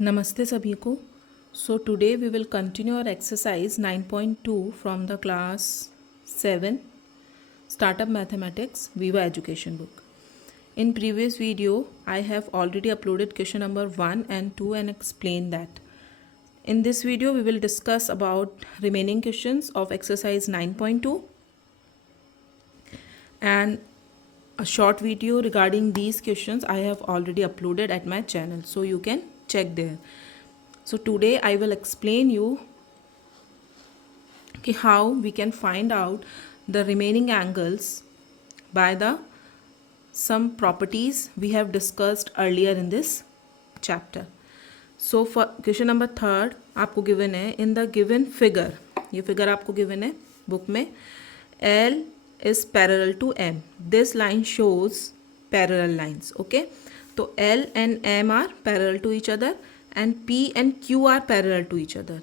नमस्ते सभी को. So today we will continue our exercise 9.2 from the class 7 Startup Mathematics Viva Education book. In previous video I have already uploaded question number 1 and 2 and explained that. In this video we will discuss about remaining questions of exercise 9.2 and a short video regarding these questions I have already uploaded at my channel, so you can check there. So today I will explain you how we can find out the remaining angles by the some properties we have discussed earlier in this chapter. So for question number 3 आपको given है in the given figure, ये figure आपको given है book में, L is parallel to M. This line shows parallel lines. Okay, तो L and M are parallel to each other and P and Q are parallel to each other.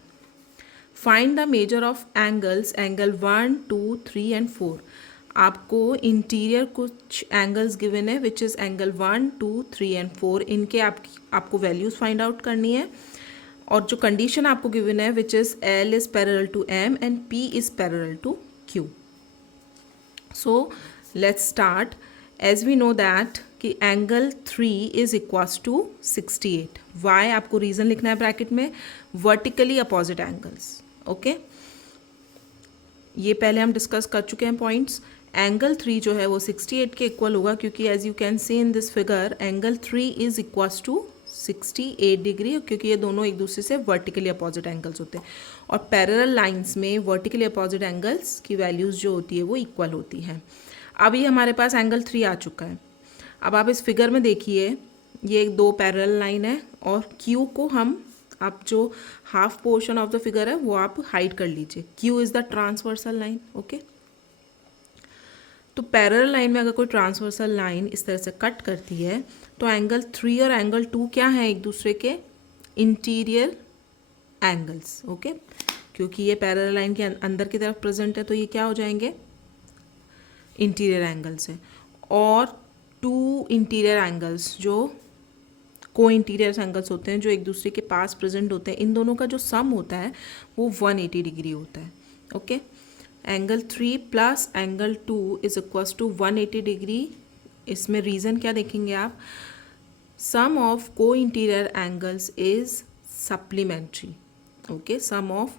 Find the measure of angles, angle 1, 2, 3 and 4. आपको interior कुछ angles given है which is angle 1, 2, 3 and 4. इनके आपको values find out करनी है. और जो condition आपको गिवन है which is L is parallel to M and P is parallel to Q. So let's start. As we know that कि angle 3 is equals to 68. Why आपको रीज़न लिखना है ब्रैकेट में, वर्टिकली अपोजिट एंगल्स. ओके, ये पहले हम discuss कर चुके हैं पॉइंट्स. एंगल 3 जो है वो 68 के इक्वल होगा क्योंकि as you can see in this figure angle 3 is equals to 68 degree, क्योंकि ये दोनों एक दूसरे से वर्टिकली अपोजिट एंगल्स होते हैं. और पैरेलल लाइंस में वर्टिकली अपोजिट एंगल्स की वैल्यूज़ जो होती है वो इक्वल होती हैं. अभी हमारे पास एंगल 3 आ चुका है. अब आप इस फिगर में देखिए, ये एक दो पैरेलल लाइन है और Q को हम, आप जो half portion of the figure है वो आप हाइड कर लीजिए. Q is the transversal line. Okay, तो पैरेलल लाइन में अगर कोई ट्रांसवर्सल लाइन इस तरह से कट करती है तो एंगल 3 और एंगल 2 क्या है, एक दूसरे के इंटीरियर एंगल्स. ओके, क्योंकि ये पैरेलल लाइन के अंदर की तरफ प्रेजेंट है तो ये क्या हो जाएंगे, इंटीरियर एंगल्स है. और 2 इंटीरियर एंगल्स जो को इंटीरियर एंगल्स होते हैं जो एक दूसरे के पास प्रेजेंट होते हैं, इन दोनों का जो सम होता है वो 180 डिग्री होता है. Okay, angle 3 plus angle 2 is equals to 180 degree. इसमें रीज़न क्या देखेंगे आप, sum of co interior angles is supplementary. Okay, sum of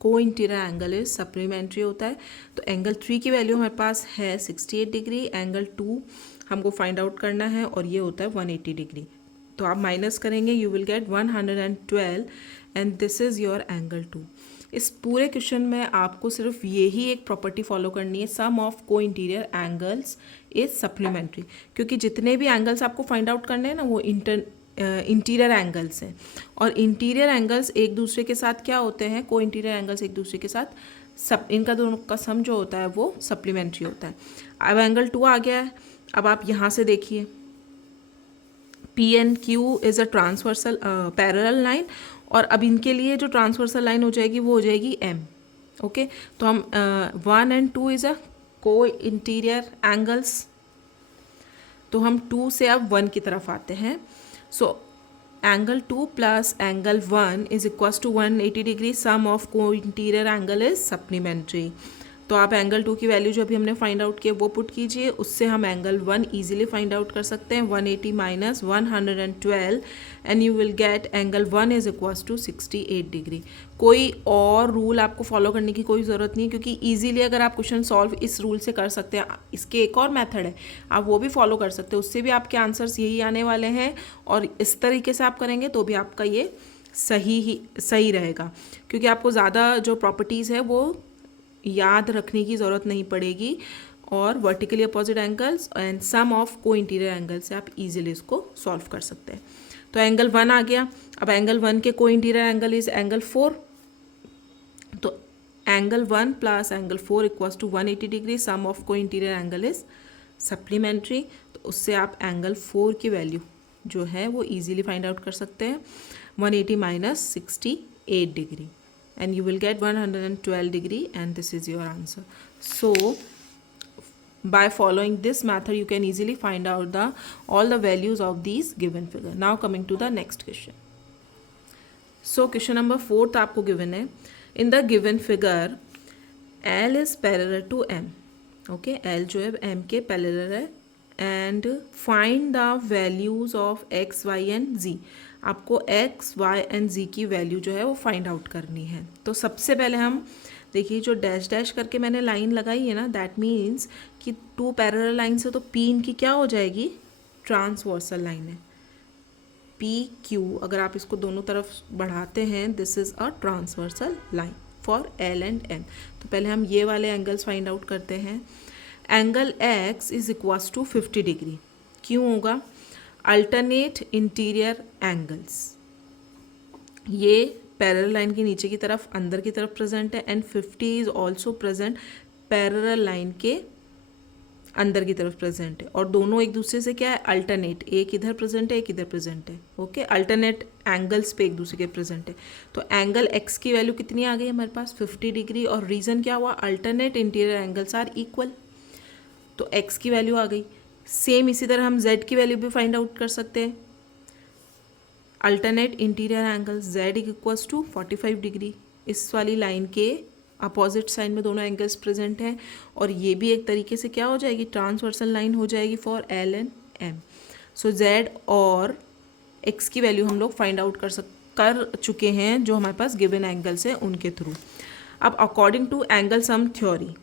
co interior angle is supplementary होता है. तो एंगल 3 की वैल्यू हमारे पास है 68 डिग्री, एंगल 2 हमको फाइंड आउट करना है और ये होता है 180 डिग्री. तो आप माइनस करेंगे, you will gate 112 and this is your angle 2. इस पूरे क्वेश्चन में आपको सिर्फ यही एक प्रॉपर्टी फॉलो करनी है, sum of co interior angles is supplementary. क्योंकि जितने भी एंगल्स आपको फाइंड आउट करने हैं ना वो इंटीरियर एंगल्स हैं. और इंटीरियर एंगल्स एक दूसरे के साथ क्या होते हैं, को इंटीरियर एंगल्स एक दूसरे के साथ इनका दोनों का सम जो होता है वो सप्लीमेंट्री होता है. अब एंगल 2 आ गया है. अब आप यहाँ से देखिए, P and Q is a transversal parallel line, और अब इनके लिए जो ट्रांसवर्सल लाइन हो जाएगी वो हो जाएगी M. ओके, तो हम 1 एंड 2 इज़ अ को इंटीरियर एंगल्स, तो हम 2 से अब 1 की तरफ आते हैं. So angle 2 plus angle 1 is equals to 180 degree. Sum of co interior angle is supplementary. तो आप एंगल 2 की वैल्यू जो अभी हमने फाइंड आउट किया वो पुट कीजिए, उससे हम एंगल 1 इजीली फाइंड आउट कर सकते हैं. 180 minus 112 and you will get angle 1 is equals to 68 degree. कोई और रूल आपको फॉलो करने की कोई ज़रूरत नहीं है, क्योंकि ईजिली अगर आप क्वेश्चन सॉल्व इस रूल से कर सकते हैं. इसके एक और मेथड है, आप वो भी फॉलो कर सकते हैं, उससे भी आपके आंसर्स यही आने वाले हैं. और इस तरीके से आप करेंगे तो भी आपका ये सही रहेगा, क्योंकि आपको ज़्यादा जो प्रॉपर्टीज़ है वो याद रखने की ज़रूरत नहीं पड़ेगी. और vertically opposite angles and sum of co interior angle से आप इजीली इसको सॉल्व कर सकते हैं. तो एंगल 1 आ गया. अब एंगल 1 के को इंटीरियर एंगल इज एंगल 4. तो angle 1 plus angle 4 equals to 180 degree. Sum of co interior angle is supplementary. तो उससे आप एंगल 4 की वैल्यू जो है वो इजीली फाइंड आउट कर सकते हैं. 180 minus 68 degree and you will get 112 degree and this is your answer. So by following this method you can easily find out all the values of these given figure. Now coming to the next question. So question number 4 आपको given है, in the given figure L is parallel to M, okay, L जो है M के parallel है, and find the values of X Y and Z. आपको X Y and जी की value जो है वो फाइंड आउट करनी है। तो सबसे पहले हम देखिए, जो डैश डैश करके मैंने लाइन लगाई है ना, दैट मीन्स कि टू पैरेलल लाइन से तो पी इनकी क्या हो जाएगी, ट्रांसवर्सल लाइन है। पी क्यू अगर आप इसको दोनों तरफ बढ़ाते हैं, this is a transversal line for L and M. तो पहले हम ये वाले एंगल्स फाइंड आउट करते हैं। Angle X is equals to 50 degree. क्यों होगा, अल्टरनेट इंटीरियर एंगल्स, ये पैरेलल लाइन के नीचे की तरफ अंदर की तरफ प्रेजेंट है, and 50 is also present parallel line के अंदर की तरफ प्रेजेंट है, और दोनों एक दूसरे से क्या है, अल्टरनेट, एक इधर प्रेजेंट है एक इधर प्रेजेंट है, ओके, अल्टरनेट एंगल्स पे एक दूसरे के प्रेजेंट है। तो एंगल एक्स की वैल्यू कितनी आ गई हमारे पास, 50 डिग्री, और रीजन क्या हुआ, alternate interior angles are equal, तो एक्स की वैल्यू आ गई। सेम इसी तरह हम जेड की वैल्यू भी फाइंड आउट कर सकते हैं। Alternate interior angle Z equals to 45 degree, इस वाली लाइन के अपोजिट साइड में दोनों एंगल्स प्रेजेंट हैं, और ये भी एक तरीके से क्या हो जाएगी, ट्रांसवर्सल लाइन हो जाएगी for L and M. So Z और एक्स की वैल्यू हम लोग फाइंड आउट कर चुके हैं जो हमारे पास गिवन एंगल्स हैं उनके थ्रू। अब according to angle sum theory,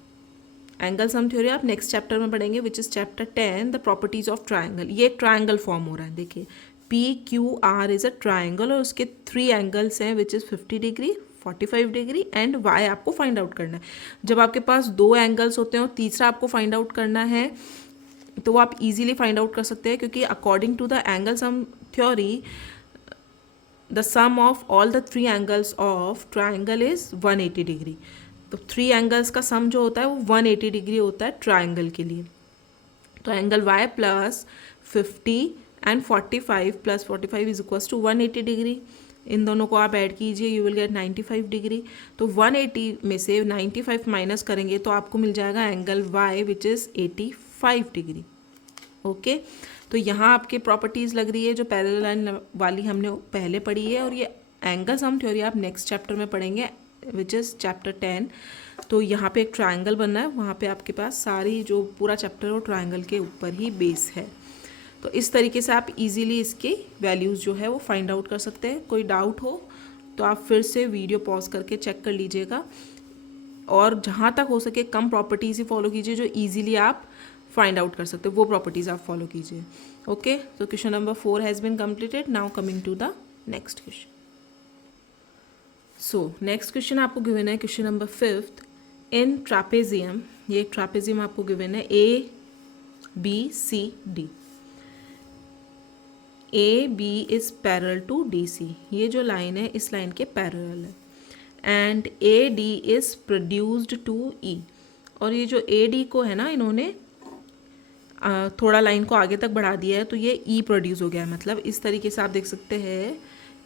angle sum theory आप नेक्स्ट चैप्टर में पढ़ेंगे, which is chapter 10, the properties of triangle. ये एक ट्राइंगल फॉर्म हो रहा है, देखिए P Q R is a triangle, और उसके 3 एंगल्स हैं which is 50 degree, 45 degree and Y आपको फाइंड आउट करना है। जब आपके पास 2 एंगल्स होते हैं और तीसरा आपको फाइंड आउट करना है, तो वो आप इजीली फाइंड आउट कर सकते हैं, क्योंकि according to the angle sum theory the sum of all the 3 angles of triangle is 180 degree. तो 3 एंगल्स का सम जो होता है वो 180 डिग्री होता है ट्राइंगल के लिए। तो angle Y plus 50 and 45 plus 45 is equals to 180 degree. इन दोनों को आप ऐड कीजिए, यू विल गेट 95 डिग्री। तो 180 में से 95 माइनस करेंगे तो आपको मिल जाएगा angle Y which is 85 degree, okay. तो यहाँ आपकी प्रॉपर्टीज़ लग रही है जो पैरेलल लाइन वाली हमने पहले पढ़ी है, और ये एंगल सम थ्योरी आप नेक्स्ट चैप्टर में पढ़ेंगे विच इज़ चैप्टर 10। तो यहाँ पे एक ट्राइंगल बनना है, वहाँ पे आपके पास सारी जो पूरा चैप्टर है वो ट्राइंगल के ऊपर ही बेस है। तो इस तरीके से आप इजीली इसके वैल्यूज़ जो है वो फाइंड आउट कर सकते हैं। कोई डाउट हो तो आप फिर से वीडियो पॉज करके चेक कर लीजिएगा, और जहाँ तक हो सके कम प्रॉपर्टीज़ ही फॉलो कीजिए जो इजीली आप फाइंड आउट कर सकते हो, वो प्रॉपर्टीज़ आप फॉलो कीजिए, ओके। तो question number 4 has been completed. Now coming to the next question. So next question आपको गिवन है क्वेश्चन नंबर 5 इन ट्रापेजियम। ये एक ट्रापेजियम आपको गिवन है, A B C D. A B is parallel to D C, ये जो line है इस लाइन के पैरेलल है, and A D is produced to E. और ये जो ए डी को है ना, इन्होंने थोड़ा लाइन को आगे तक बढ़ा दिया है, तो ये ई प्रोड्यूस हो गया है। मतलब इस तरीके से आप देख सकते हैं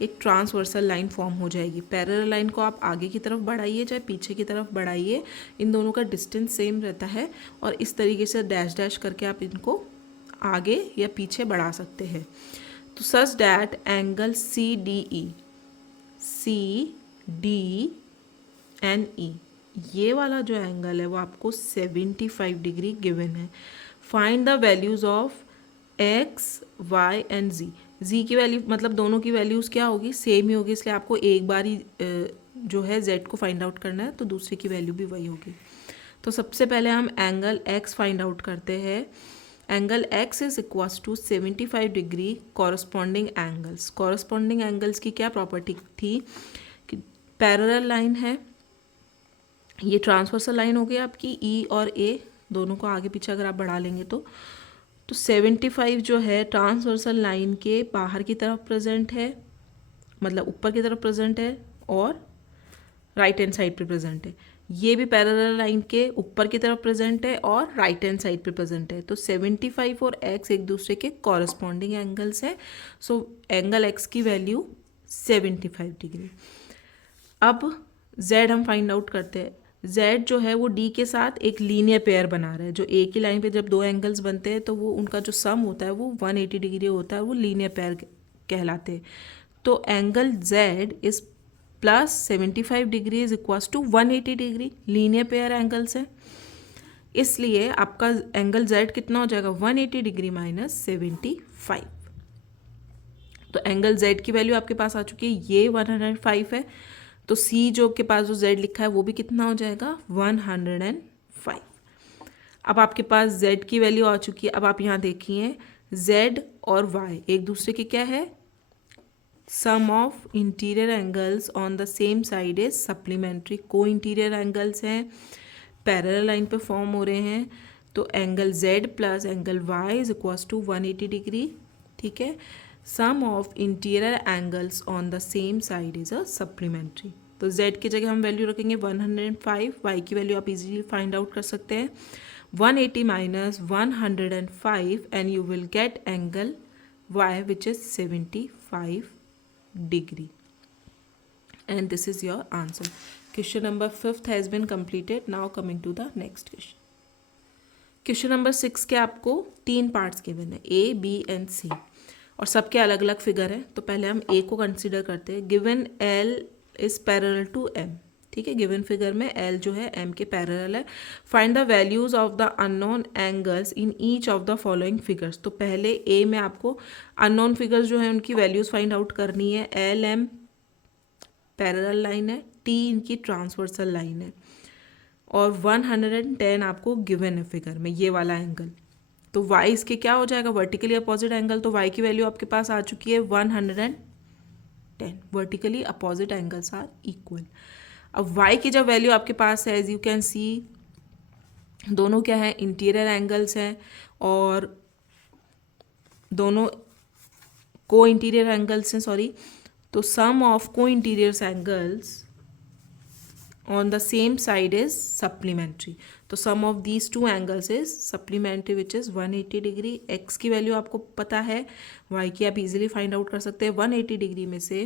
एक ट्रांसवर्सल लाइन फॉर्म हो जाएगी। पैरेलल लाइन को आप आगे की तरफ बढ़ाइए चाहे पीछे की तरफ बढ़ाइए, इन दोनों का डिस्टेंस सेम रहता है, और इस तरीके से डैश डैश करके आप इनको आगे या पीछे बढ़ा सकते हैं। तो such that angle C D and E, ये वाला जो एंगल है वो आपको 75 डिग्री गिवन है। Find the values of X Y and Z. Z की वैल्यू मतलब दोनों की वैल्यूज़ क्या होगी, सेम ही होगी, इसलिए आपको एक बार ही जो है जेड को फाइंड आउट करना है, तो दूसरे की वैल्यू भी वही होगी। तो सबसे पहले हम एंगल एक्स फाइंड आउट करते हैं। Angle X is equals to 75 degree corresponding angles. Corresponding angles की क्या प्रॉपर्टी थी कि पैरेलल लाइन है, ये ट्रांसवर्सल लाइन हो गई आपकी, ई और ए दोनों को आगे पीछे अगर आप बढ़ा लेंगे तो 75 जो है ट्रांसवर्सल लाइन के बाहर की तरफ प्रेजेंट है, मतलब ऊपर की तरफ प्रेजेंट है, और राइट हैंड साइड पे प्रेजेंट है। ये भी पैरेलल लाइन के ऊपर की तरफ प्रेजेंट है और राइट हैंड साइड पे प्रेजेंट है। तो 75 और एक्स एक दूसरे के कॉरस्पॉन्डिंग एंगल्स हैं। सो एंगल एक्स की वैल्यू 75 डिग्री। अब जेड हम फाइंड आउट करते हैं। जेड जो है वो डी के साथ एक लीनियर पेयर बना रहा है। जो एक ही लाइन पे जब 2 एंगल्स बनते हैं तो वो उनका जो सम होता है वो 180 डिग्री होता है, वो लीनियर पेयर कहलाते हैं। तो angle Z is plus 75 degree is equals to 180 degree, linear pair angles है, इसलिए आपका एंगल Z कितना हो जाएगा 180 डिग्री माइनस 75। तो एंगल Z की वैल्यू आपके पास आ चुकी है, ये 105 है, तो C जो के पास जो Z लिखा है वो भी कितना हो जाएगा 105। अब आपके पास Z की वैल्यू आ चुकी है। अब आप यहाँ देखिए Z और Y एक दूसरे के क्या है, sum of interior angles on the same side is supplementary, co interior angles हैं, पैरेलल लाइन पे फॉर्म हो रहे हैं, तो angle Z plus angle Y is equals to 180 degree, ठीक है। Sum of interior angles on the same side is a supplementary, तो Z की जगह हम वैल्यू रखेंगे 105, Y की वैल्यू आप इजीली फाइंड आउट कर सकते हैं 180 minus 105 and you will get angle Y which is 75 degree, and this is your answer. Question number 5th has been completed. Now coming to the next question. Question number 6 के आपको 3 parts given है, A, B and C, और सबके अलग अलग figure है। तो पहले हम A को कंसिडर करते हैं। Given L is parallel to M, ठीक है। गिवन फिगर में L जो है M के पैरेलल है। Find the values of the unknown angles in each of the following figures. तो पहले A में आपको अननोन फिगर्स जो है उनकी वैल्यूज फाइंड आउट करनी है। L M पैरेलल लाइन है, T इनकी ट्रांसवर्सल लाइन है, और 110 आपको गिवन है फिगर में, ये वाला एंगल। तो Y इसके क्या हो जाएगा, वर्टिकली अपोजिट एंगल, तो Y की वैल्यू आपके पास आ चुकी है 110। Vertically opposite angles are equal. अब Y की जब वैल्यू आपके पास है, एज यू कैन सी दोनों क्या है, इंटीरियर एंगल्स हैं, और दोनों को इंटीरियर एंगल्स हैं, सॉरी। तो sum of co interior angles on the same side is supplementary, तो sum of these two angles is supplementary which is 180 degree. x की वैल्यू आपको पता है, y की आप इजीली फाइंड आउट कर सकते हैं। 180 डिग्री में से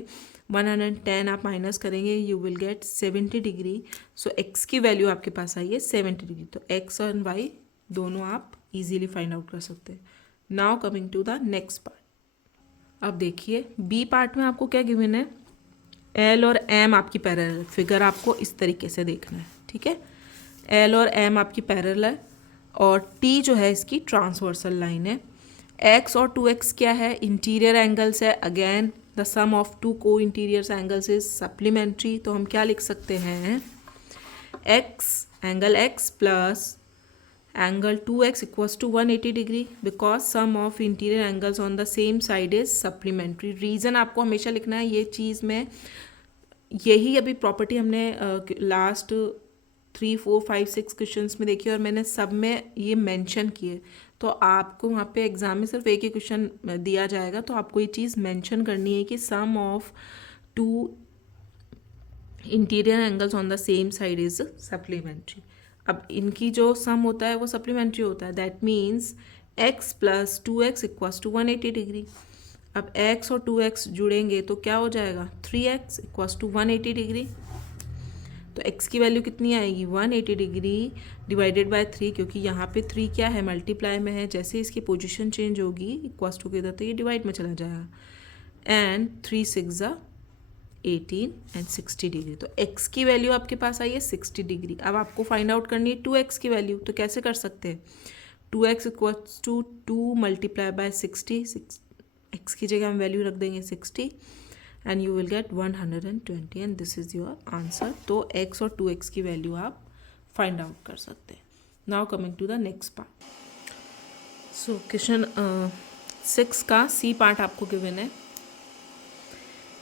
110 आप माइनस करेंगे, you will gate 70 degree. So x की वैल्यू आपके पास आई है 70 डिग्री, तो x और y दोनों आप इजीली फाइंड आउट कर सकते हैं। Now coming to the next part. अब देखिए b पार्ट में आपको क्या गिवन है, L और M आपकी पैरेलल, फिगर आपको इस तरीके से देखना है, ठीक है। L और M आपकी पैरेलल है, और T जो है इसकी ट्रांसवर्सल लाइन है। X और 2X क्या है, इंटीरियर एंगल्स है। Again the sum of two co interior angles is supplementary, तो हम क्या लिख सकते हैं, angle X plus angle 2X equals to 180 degree, because sum of interior angles on the same side is supplementary. Reason आपको हमेशा लिखना है, ये चीज़ में यही अभी प्रॉपर्टी हमने लास्ट 3, 4, 5, 6 क्वेश्चंस में देखी, और मैंने सब में ये मेंशन किए। तो आपको वहाँ पे एग्जाम में सिर्फ एक ही क्वेश्चन दिया जाएगा, तो आपको ये चीज़ मेंशन करनी है कि sum of two interior angles on the same side is supplementary. अब इनकी जो सम होता है वो सप्लीमेंट्री होता है, that means x plus 2x equals to 180 degree. अब x और 2x जुड़ेंगे तो क्या हो जाएगा, 3x इक्वल्स टू 180 डिग्री। तो x की वैल्यू कितनी आएगी, 180 डिग्री डिवाइडेड बाय 3, क्योंकि यहाँ पे 3 क्या है, मल्टीप्लाई में है। जैसे इसकी पोजीशन चेंज होगी इक्वल्स टू के इधर, तो ये डिवाइड में चला जाएगा। And 3 6 18 and 60 degree. तो x की वैल्यू आपके पास आई है 60 डिग्री। अब आपको फाइंड आउट करनी है 2x की वैल्यू, तो कैसे कर सकते हैं, 2x equals to 2 multiply by 60, x की जगह हम वैल्यू रख देंगे 60, and you will get 120, and this is your answer. तो x और 2x की वैल्यू आप फाइंड आउट कर सकते हैं। Now coming to the next part. So question 6 का C पार्ट आपको गिवन है।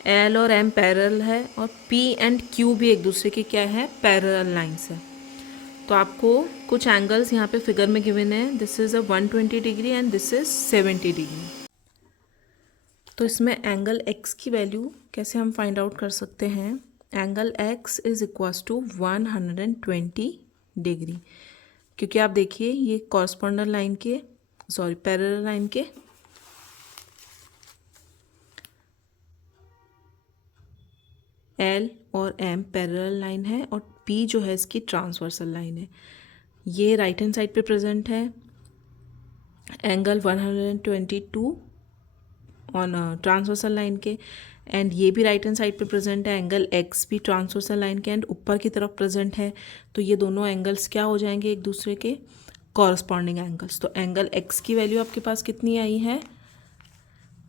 L और M पैरेलल है, और P एंड Q भी एक दूसरे के क्या है, पैरेलल लाइन्स है। तो आपको कुछ एंगल्स यहाँ पे फिगर में गिवन है, this is a 120 degree and this is 70 degree. तो इसमें एंगल X की वैल्यू कैसे हम फाइंड आउट कर सकते हैं, angle X is equals to 120 degree, क्योंकि आप देखिए ये कॉरस्पॉन्डर लाइन के, सॉरी पैरेलल लाइन के L और M पैरेलल लाइन है, और P जो है इसकी ट्रांसवर्सल लाइन है। ये राइट हैंड साइड पे प्रेजेंट है, एंगल 122 ऑन ट्रांसवर्सल लाइन के, एंड ये भी राइट हैंड साइड पे प्रेजेंट है, एंगल एक्स भी ट्रांसवर्सल लाइन के एंड ऊपर की तरफ प्रेजेंट है, तो ये दोनों एंगल्स क्या हो जाएंगे एक दूसरे के कॉरस्पॉन्डिंग एंगल्स। तो एंगल एक्स की वैल्यू आपके पास कितनी आई है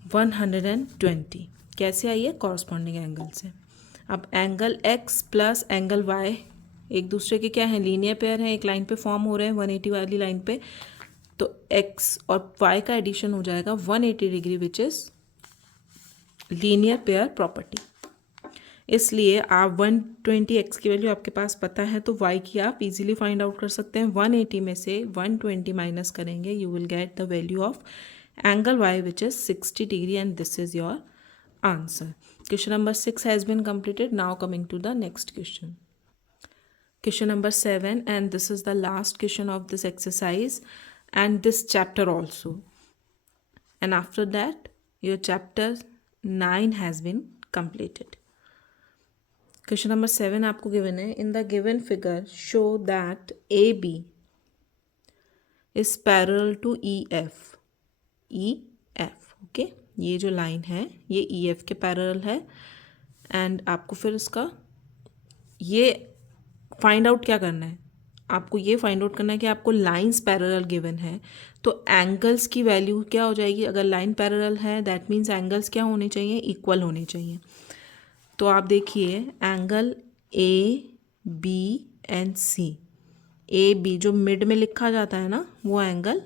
120। कैसे आई है कॉरस्पॉन्डिंग एंगल से। अब angle X plus angle Y एक दूसरे के क्या हैं लीनियर पेयर हैं, एक लाइन पे फॉर्म हो रहे हैं 180 वाली लाइन पे, तो एक्स और वाई का एडिशन हो जाएगा 180 degree which is linear pair property. इसलिए आप 120 एक्स की वैल्यू आपके पास पता है तो वाई की आप इजीली फाइंड आउट कर सकते हैं। 180 में से 120 माइनस करेंगे, you will get the value of angle Y which is 60 degree and this is your answer. Question number 6 has been completed. Now coming to the next question. Question number 7, and this is the last question of this exercise and this chapter also. And after that, your chapter 9 has been completed. Question number 7 आपको given है. In the given figure, show that AB is parallel to EF. EF, okay? ये जो line है ये E F के parallel है and आपको फिर इसका ये फाइंड आउट क्या करना है, आपको ये फाइंड आउट करना है कि आपको लाइंस पैरेलल गिवन है तो एंगल्स की वैल्यू क्या हो जाएगी। अगर लाइन पैरेलल है दैट मीन्स एंगल्स क्या होने चाहिए इक्वल होने चाहिए। तो आप देखिए angle A B and C, A B जो मिड में लिखा जाता है ना वो एंगल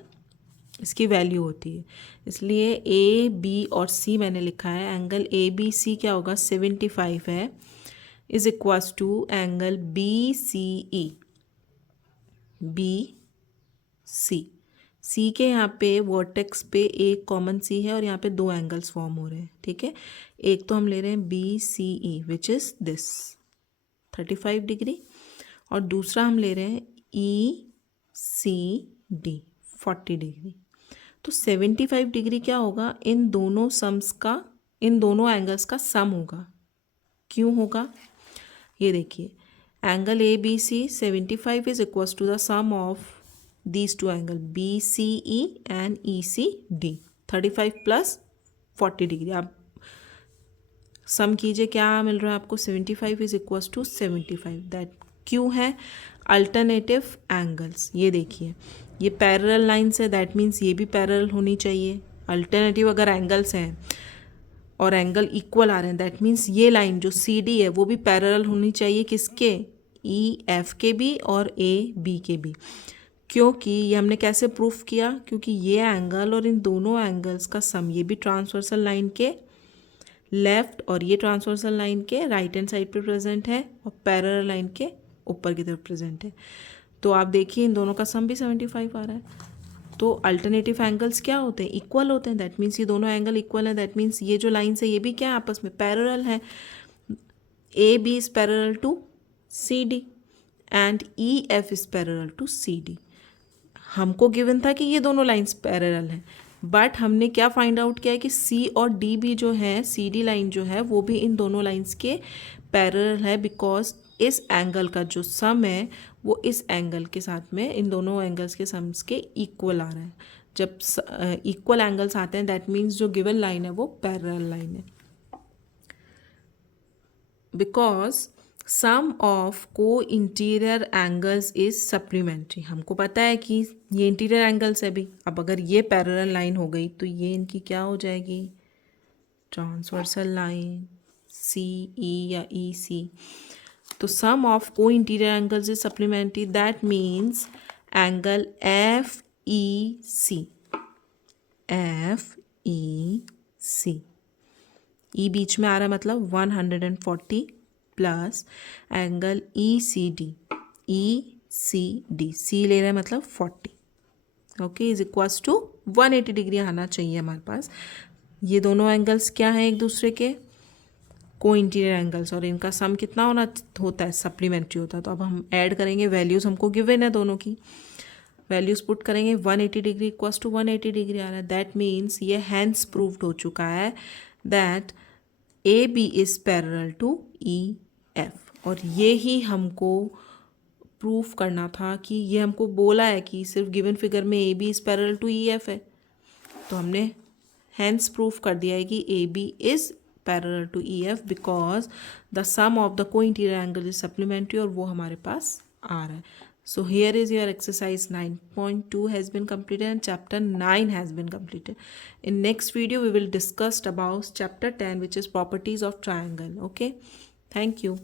इसकी वैल्यू होती है, इसलिए ए बी और सी मैंने लिखा है। एंगल ए बी सी क्या होगा 75 है is equals to angle B C E, B C, C के यहाँ पे वर्टेक्स पे एक कॉमन सी है और यहाँ पे दो एंगल्स फॉर्म हो रहे हैं, ठीक है। एक तो हम ले रहे हैं B C E which is this 35 degree और दूसरा हम ले रहे हैं ई सी डी 40 डिग्री। तो 75 डिग्री क्या होगा इन दोनों सम्स का, इन दोनों एंगल्स का सम होगा। क्यों होगा ये देखिए, angle A B C 75 is equals to the sum of these two angle B C E and E C D 35 plus 40 degree. आप सम कीजिए क्या मिल रहा है आपको 75 इज इक्वल्स टू 75। दैट क्यों है अल्टरनेटिव एंगल्स। ये देखिए ये पैरेलल लाइन्स है दैट मीन्स ये भी पैरेलल होनी चाहिए। अल्टरनेटिव अगर एंगल्स हैं और एंगल इक्वल आ रहे हैं दैट मीन्स ये लाइन जो सी डी है वो भी पैरेलल होनी चाहिए किसके ई एफ के भी और ए बी के भी। क्योंकि ये हमने कैसे प्रूफ किया, क्योंकि ये एंगल और इन दोनों एंगल्स का सम, ये भी ट्रांसवर्सल लाइन के लेफ्ट और ये ट्रांसवर्सल लाइन के राइट हैंड साइड पे प्रेजेंट है और पैरेलल लाइन के ऊपर की तरफ प्रेजेंट है। तो आप देखिए इन दोनों का सम भी 75 आ रहा है। तो अल्टरनेटिव एंगल्स क्या होते हैं इक्वल होते हैं, दैट मीन्स ये दोनों एंगल इक्वल है, दैट मीन्स ये जो लाइन्स है ये भी क्या है आपस में पैरेलल है। A B is parallel to C D and E F is parallel to C D. हमको गिवन था कि ये दोनों लाइन्स पैरेलल हैं बट हमने क्या फाइंड आउट किया है कि सी और डी भी जो है सी डी लाइन जो है वो भी इन दोनों लाइन्स के पैरेलल है बिकॉज इस एंगल का जो सम है वो इस एंगल के साथ में इन दोनों एंगल्स के सम्स के इक्वल आ रहा है। जब इक्वल एंगल्स आते हैं दैट मीन्स जो गिवन लाइन है वो पैरेलल लाइन है। Because sum of co interior angles is supplementary. हमको पता है कि ये इंटीरियर एंगल्स है भी, अब अगर ये पैरेलल लाइन हो गई तो ये इनकी क्या हो जाएगी ट्रांसवर्सल लाइन सी ई या ई सी। तो sum of co interior angles is supplementary that means angle F E C, F E C, E बीच में आ रहा है मतलब 140 plus angle E C D, E C D, C ले रहे हैं मतलब 40 okay is equals to 180 degree आना चाहिए हमारे पास। ये दोनों एंगल्स क्या हैं एक दूसरे के को इंटीरियर एंगल्स और इनका सम कितना होता है सप्लीमेंट्री होता है। तो अब हम ऐड करेंगे वैल्यूज़ हमको गिवन है दोनों की वैल्यूज़ पुट करेंगे 180 डिग्री इक्वल्स टू 180 डिग्री आ रहा है। दैट मीन्स ये हैंस प्रूव्ड हो चुका है that A B is parallel to E F. और ये ही हमको प्रूफ करना था कि ये हमको बोला है कि सिर्फ गिवन फिगर में A B is parallel to E F है, तो हमने हैंस प्रूफ कर दिया है कि A B is parallel to E F because the sum of the co interior angle is supplementary और वो हमारे पास आ रहा है. So here is your exercise 9.2 has been completed and chapter 9 has been completed. In next video we will discuss about chapter 10 which is properties of triangle. Okay, thank you.